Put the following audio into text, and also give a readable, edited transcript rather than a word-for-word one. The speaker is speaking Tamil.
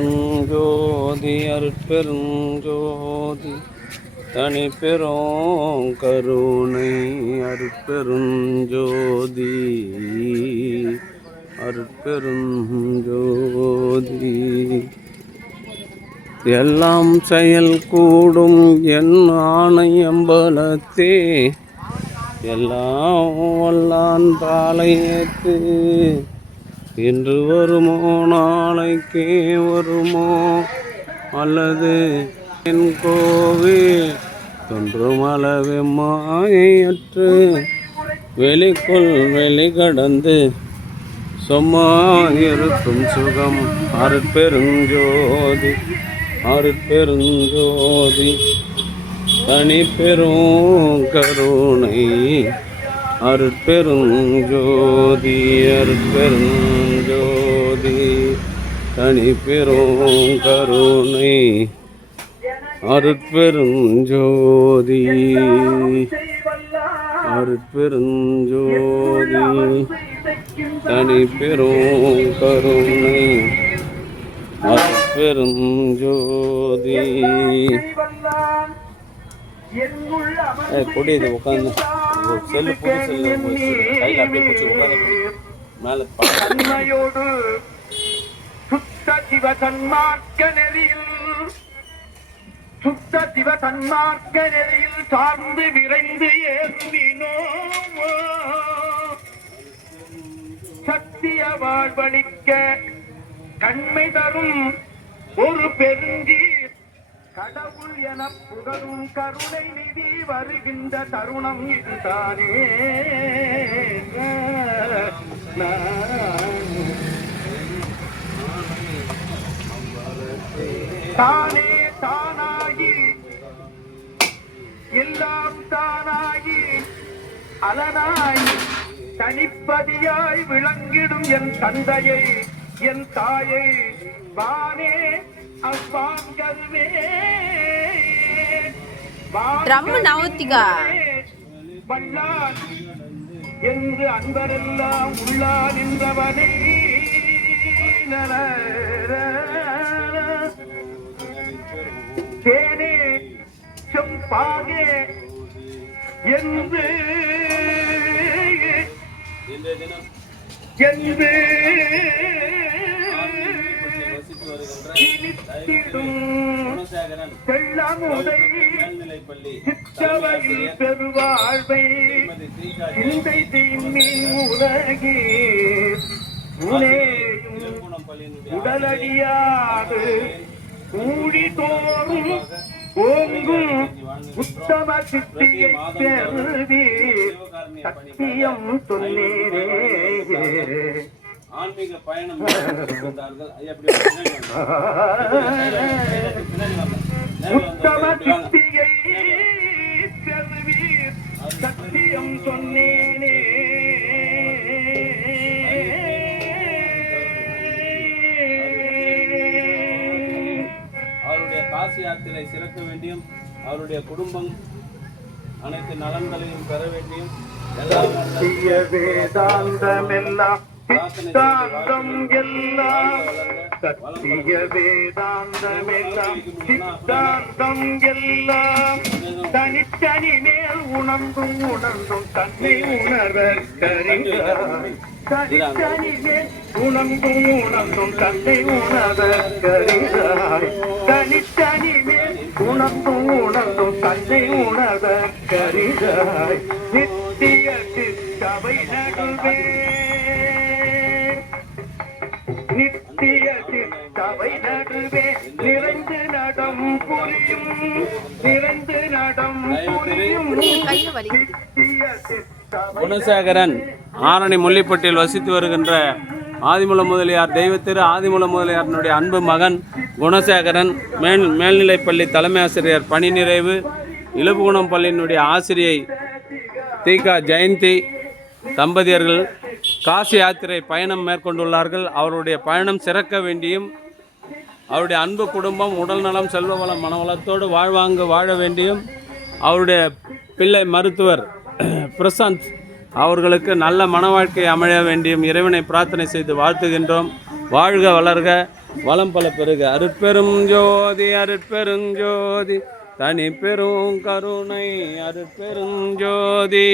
அருட்பெருஞ்சோதி அருட்பெருஞ்சோதி தனி பெரும் கருணை அருட்பெருஞ்சோதி அருட்பெருஞ்சோதி. எல்லாம் செயல் கூடும் என் ஆணையம்பலத்தே எல்லாம் வல்லான் பாளையத்து இன்று வருமோ நாளைக்கே வருமோ அல்லது என் கோவில் தொன்றும் அளவெம்மாயற்று வெளிக்குள் வெளிகடந்து சும்மா இருக்கும் சுகம் அருட்பெருஞ்சோதி அருட்பெருஞ்சோதி தனி பெரும் கருணை அருட்பெருஞ்சோதி அருட்பெருஞ்சோதி தனி பெரும் கருணை அருட்பெருஞ்சோதி அருட்பெருஞ்சோதி தனி பெரும் கருணை அருட்பெருஞ்சோதி. கொடி இது உட்காந்து செல்லு புது செல்லு கையில் அப்படியே பிடிச்சி உட்காந்து மேலே தன்மையோடு சுத்த சிவ சன்மார்க்க நெறியில் சார்ந்து விரைந்து ஏறினோ சத்திய வாழ்வழிக்க கண்மை தரும் ஒரு பெருங்கீர் கடவுள் என புகழும் கருணை நிதி வருகின்ற தருணம் இதுதானே. தானே தானாகி எல்லாம் தானாகி அலனாய் தனிப்பதியாய் விளங்கிடும் என் தந்தையை என் தாயை வானே அவ்வாங்கருவே வல்லான் என்று அன்பரெல்லாம் உள்ளார் நின்றவனே தேனே செம்பாகே என்று வெள்ளமுதை சிற்றவையில் பெருவாழ்வை சிந்தை தீமின் உலகே உனேயும் உடலடியாது கூடி தோறும் ஓங்கும் உத்தம சித்தியை பெறுவீர் சத்தியம் சொன்னீரே. ஆன்மீக பயணம் உத்தம சித்தியை பெறுவீர் சத்தியம் சொன்னேனே. அவருடைய காசி யாத்திரை சிறக்க வேண்டியும் அவருடைய குடும்பம் அனைத்து நலன்களையும் பெற வேண்டியும் வேதாந்தமெல்லாம் சித்தாந்தம் எல்லாம் சத்திய வேதாந்தமெல்லாம் சித்தாந்தம் எல்லாம் தனித்தனி மேல் உணர்ந்தும் தன்னை உணர்வற்கறிந்தார். தனித்தனி மேல் உணர்ந்தும் தன்னை உணர்வற்கறிந்தாய். தனித்தனி மேல் உணர்ந்தும் தன்னை உணர்வற்கறிந்தாய். நித்திய சித்தவை நடுவே நித்திய சித்தவை நடுவே நிறைந்து நடம் புரியும் நிறைந்து நடம் புரியும் குணசேகரன் ஆரணி முள்ளிப்பட்டியில் வசித்து வருகின்ற ஆதிமூல முதலியார் தெய்வத்திரு ஆதிமூல முதலியாரினுடைய அன்பு மகன் குணசேகரன் மேல்நிலைப்பள்ளி தலைமை ஆசிரியர் பணி நிறைவு. இலுப்புகுணம் பள்ளியினுடைய ஆசிரியை தீகா ஜெயந்தி தம்பதியர்கள் காசி யாத்திரை பயணம் மேற்கொண்டுள்ளார்கள். அவருடைய பயணம் சிறக்க வேண்டியும் அவருடைய அன்பு குடும்பம் உடல் நலம் செல்வ வளம் மனவளத்தோடு வாழ்வாங்கு வாழ வேண்டியும் அவருடைய பிள்ளை மருத்துவர் பிரசாந்த் அவர்களுக்கு நல்ல மன வாழ்க்கை அமைய வேண்டியும் இறைவனை பிரார்த்தனை செய்து வாழ்த்துகின்றோம். வாழ்க வளர்க வளம் பல பெருக. அருட்பெரும் ஜோதி அருட்பெரும் ஜோதி தனி பெரும் கருணை அருட்பெரும் ஜோதி.